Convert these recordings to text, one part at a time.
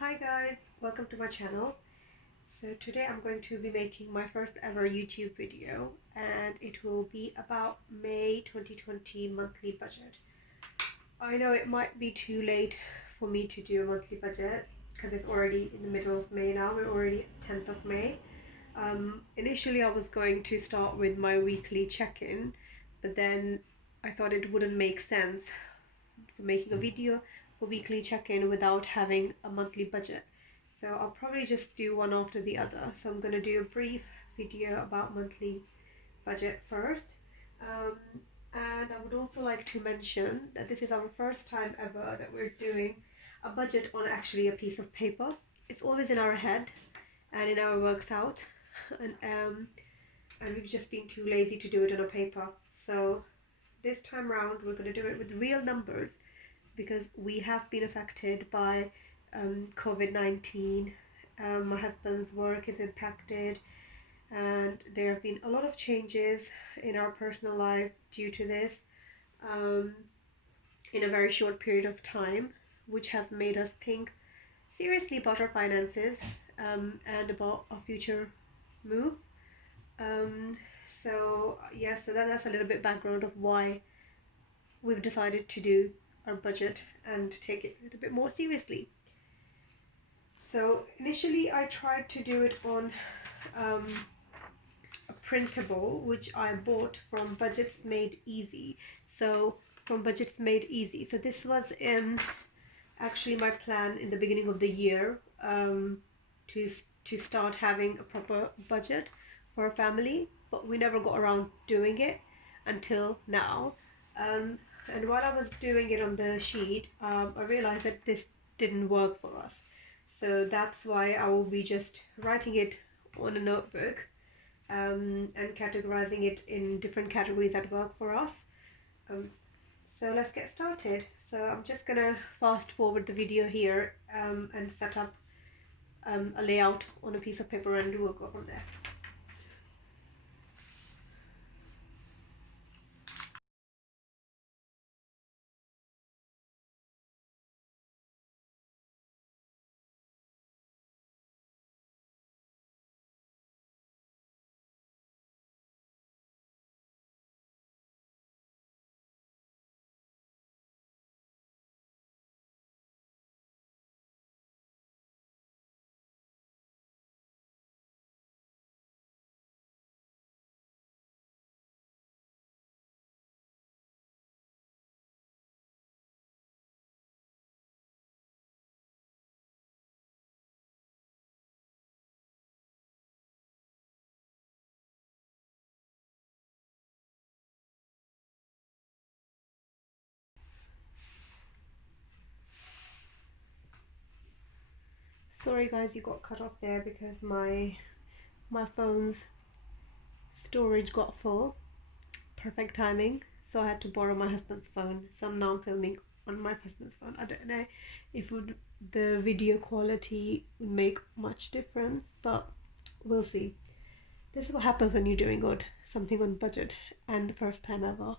Hi guys, welcome to my channel. So today I'm going to be making my first ever YouTube video and it will be about May 2020 monthly budget. I know it might be too late for me to do a monthly budget because it's already in the middle of May now. We're already 10th of May. Initially I was going to start with my weekly check-in, but then I thought it wouldn't make sense for making a video for weekly check-in without having a monthly budget. So I'll probably just do one after the other. So I'm going to do a brief video about monthly budget first. Um, and I would also like to mention that this is our first time ever that we're doing a budget on actually a piece of paper. It's always in our head and in our works out and we've just been too lazy to do it on a paper. So this time around we're going to do it with real numbers because we have been affected by COVID-19. My husband's work is impacted and there have been a lot of changes in our personal life due to this in a very short period of time, which has made us think seriously about our finances and about our future move. So that's a little bit background of why we've decided to do our budget and take it a little bit more seriously. So initially I tried to do it on a printable which I bought from Budgets Made Easy. So this was actually my plan in the beginning of the year to start having a proper budget for a family, but we never got around doing it until now. And while I was doing it on the sheet, I realized that this didn't work for us. So that's why I will be just writing it on a notebook and categorizing it in different categories that work for us. So let's get started. So I'm just gonna fast forward the video here and set up a layout on a piece of paper and we'll go from there. Sorry guys, you got cut off there because my phone's storage got full. Perfect timing. So I had to borrow my husband's phone. So I'm now filming on my husband's phone. I don't know if the video quality would make much difference, but we'll see. This is what happens when you're doing something on budget and the first time ever.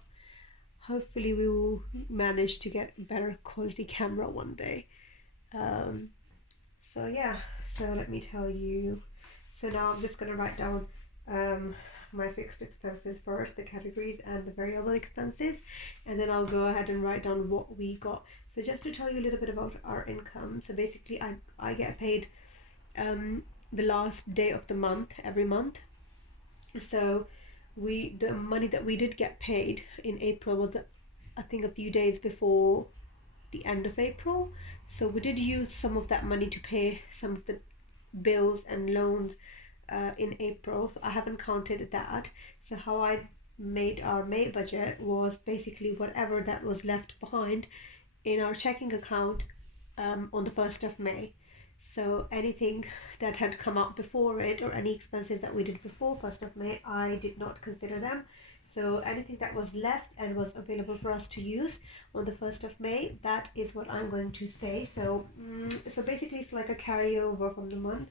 Hopefully we will manage to get better quality camera one day. So yeah, so let me tell you. So now I'm just gonna write down my fixed expenses first, the categories and the variable expenses, and then I'll go ahead and write down what we got. So just to tell you a little bit about our income, so basically I get paid the last day of the month every month. So the money that we did get paid in April was I think a few days before the end of April. So we did use some of that money to pay some of the bills and loans in April. So I haven't counted that. So how I made our May budget was basically whatever that was left behind in our checking account on the 1st of May. So anything that had come out before it or any expenses that we did before 1st of May, I did not consider them. So anything that was left and was available for us to use on the 1st of May, that is what I'm going to say. So basically it's like a carryover from the month,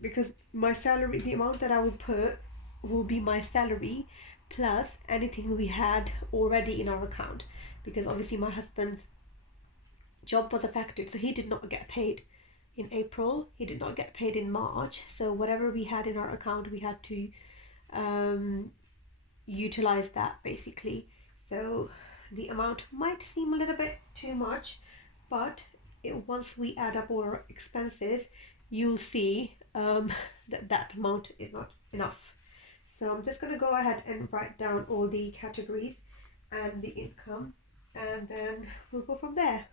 because my salary, the amount that I will put will be my salary plus anything we had already in our account, because obviously my husband's job was affected, so he did not get paid in April. He did not get paid in March. So whatever we had in our account, we had to utilize that basically. So the amount might seem a little bit too much, but once we add up all our expenses, you'll see that amount is not enough. So I'm just going to go ahead and write down all the categories and the income, and then we'll go from there.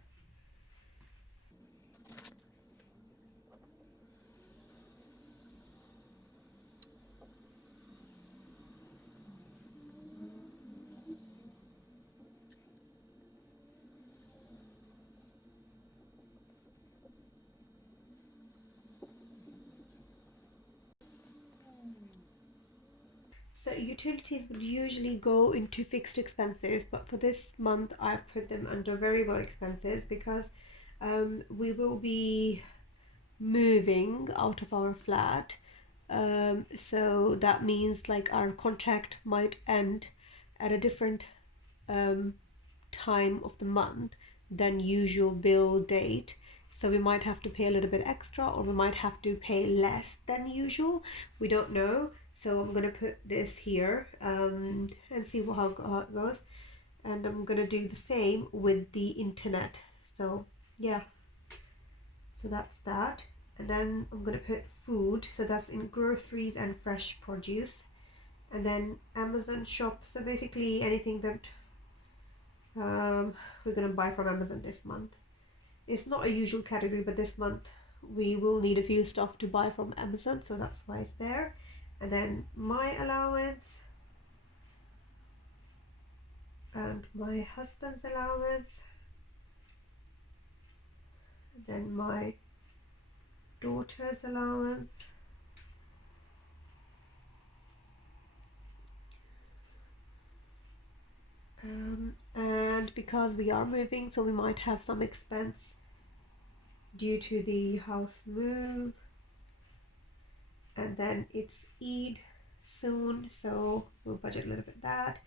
So utilities would usually go into fixed expenses, but for this month I've put them under variable expenses because we will be moving out of our flat. So that means like our contract might end at a different time of the month than usual bill date. So we might have to pay a little bit extra, or we might have to pay less than usual. We don't know. So I'm gonna put this here and see how it goes. And I'm gonna do the same with the internet. So yeah. So that's that. And then I'm gonna put food. So that's in groceries and fresh produce. And then Amazon shop. So basically anything that we're gonna buy from Amazon this month. It's not a usual category, but this month we will need a few stuff to buy from Amazon, so that's why it's there. And then my allowance and my husband's allowance, and then my daughter's allowance, and because we are moving, so we might have some expense due to the house move, and then it's Eid soon, so we'll budget a little bit that.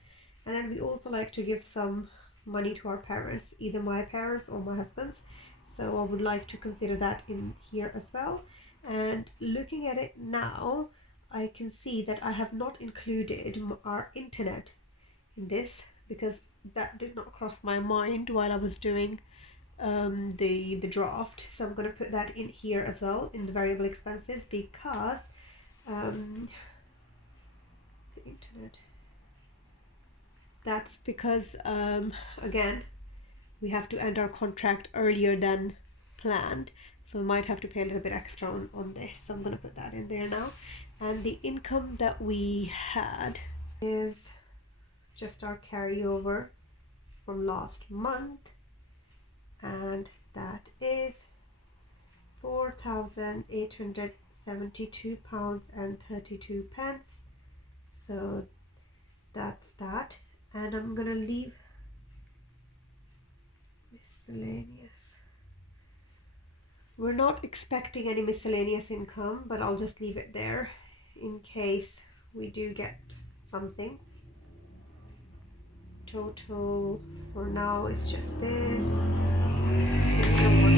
And then we also like to give some money to our parents, either my parents or my husband's, so I would like to consider that in here as well. And looking at it now, I can see that I have not included our internet in this because that did not cross my mind while I was doing the draft. So I'm going to put that in here as well in the variable expenses because the internet. That's because again, we have to end our contract earlier than planned, so we might have to pay a little bit extra on this. So I'm going to put that in there now. And the income that we had is just our carryover from last month, and that is £4,872.32. So that's that. And I'm gonna leave miscellaneous. We're not expecting any miscellaneous income, but I'll just leave it there in case we do get something. Total for now is just this. So you know what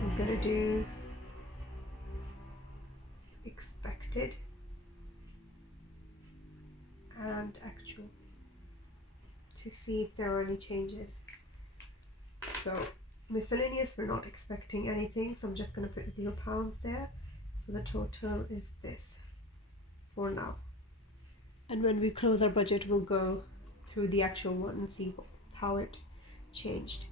I'm gonna do expected and actual to see if there are any changes. So miscellaneous, we're not expecting anything, so I'm just going to put £0 there. So the total is this for now. And when we close our budget, we'll go through the actual one and see how it changed.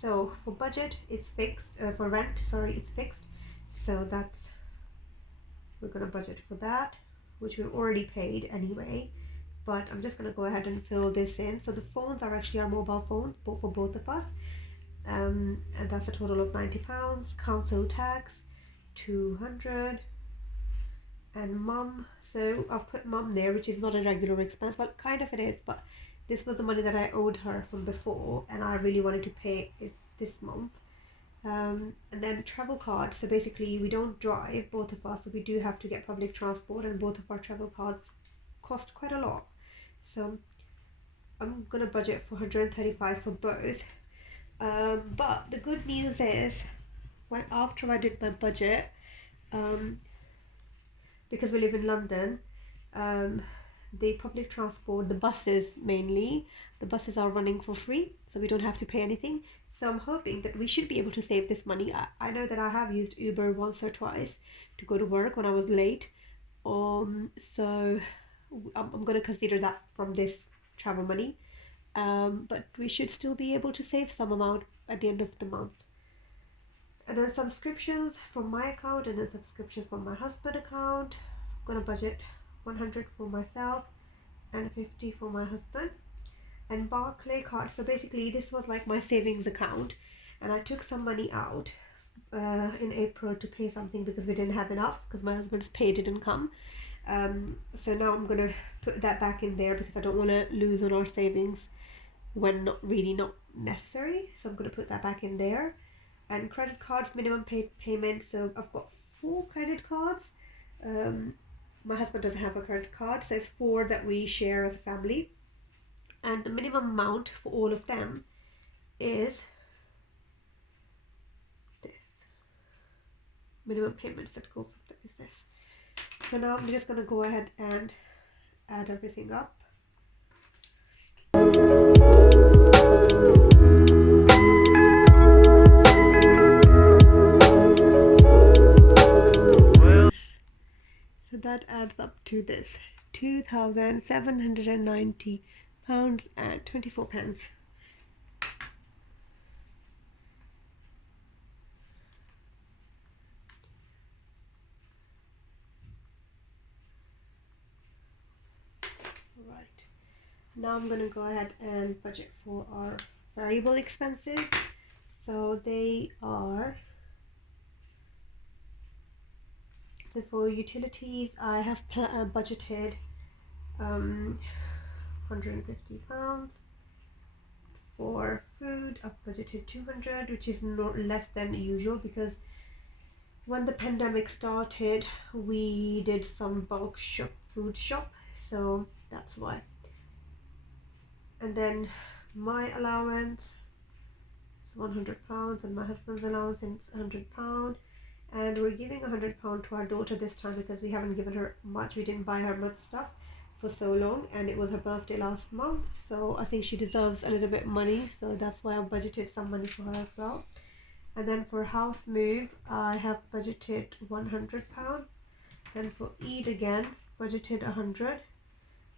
So for budget, it's fixed. For rent, sorry, it's fixed. So we're going to budget for that, which we've already paid anyway. But I'm just going to go ahead and fill this in. So the phones are actually our mobile phones, for both of us. And that's a total of £90. Council tax, 200. And mum, so I've put mum there, which is not a regular expense. Well, kind of it is, but this was the money that I owed her from before, and I really wanted to pay it this month. And then travel card. So basically, we don't drive, both of us, so we do have to get public transport, and both of our travel cards cost quite a lot. So I'm gonna budget for 135 for both, But the good news is, when after I did my budget, um, because we live in London, um, the public transport, the buses mainly, the buses are running for free, so we don't have to pay anything. So I'm hoping that we should be able to save this money. I know that I have used Uber once or twice to go to work when I was late. So I'm gonna consider that from this travel money. But we should still be able to save some amount at the end of the month. And then subscriptions from my account, and then subscriptions from my husband account. I'm gonna budget 100 for myself and 50 for my husband. And Barclay card, so basically this was like my savings account, and I took some money out in April to pay something because we didn't have enough because my husband's pay didn't come. So now I'm gonna put that back in there because I don't want to lose on our savings when not necessary. So I'm gonna put that back in there. And credit cards, minimum payment. So I've got 4 credit cards. My husband doesn't have a credit card, so it's 4 that we share as a family. And the minimum amount for all of them is this. Minimum payments that go from that is this. So now I'm just gonna go ahead and add everything up. So that adds up to this, £2,790 and 24 pence. Right. Now I'm gonna go ahead and budget for our variable expenses. So they are, so for utilities I have budgeted £150. For food I've budgeted 200, which is not less than usual because when the pandemic started we did some bulk food shop, so that's why. And then my allowance is £100 and my husband's allowance is £100, and we're giving £100 to our daughter this time because we haven't given her much. We didn't buy her much stuff for so long, and it was her birthday last month, so I think she deserves a little bit of money, so that's why I budgeted some money for her as well. And then for house move I have budgeted £100, and for Eid again budgeted 100,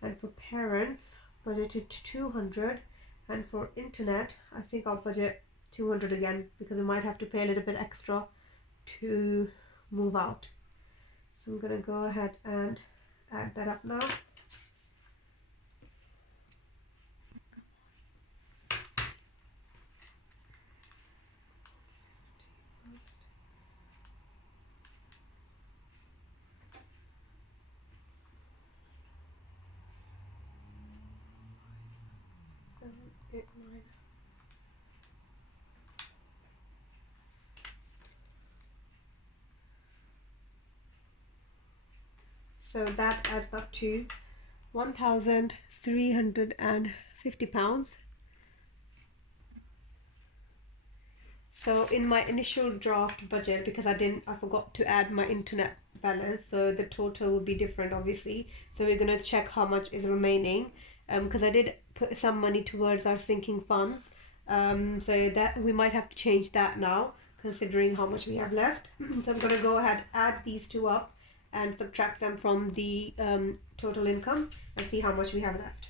and for parents budgeted 200, and for internet I think I'll budget 200 again because we might have to pay a little bit extra to move out. So I'm gonna go ahead and add that up now. So that adds up to £1,350. So in my initial draft budget, because I forgot to add my internet balance, so the total will be different obviously. So we're gonna check how much is remaining, because I did put some money towards our sinking funds, so that we might have to change that now considering how much we have left. So I'm gonna go ahead, add these two up and subtract them from the total income and see how much we have left.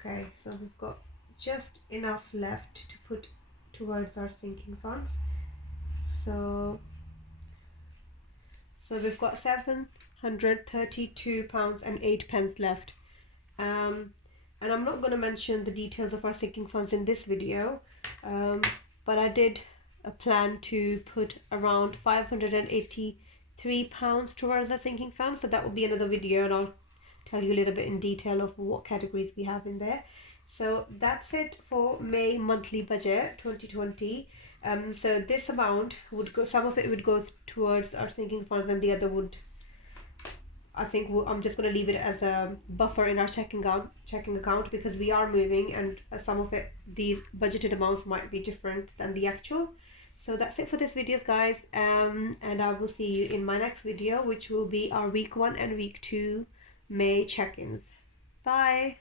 Okay, so we've got just enough left to put towards our sinking funds. So we've got £732 and 8 pence left. And I'm not going to mention the details of our sinking funds in this video, but I did plan to put around £583 towards our sinking fund, so that will be another video and I'll tell you a little bit in detail of what categories we have in there. So that's it for May monthly budget 2020. So this amount would go, some of it would go towards our sinking funds, and the other would, I think I'm just going to leave it as a buffer in our checking account, because we are moving, and some of it, these budgeted amounts might be different than the actual. So that's it for this video, guys. And I will see you in my next video, which will be our week 1 and week 2 May check-ins. Bye.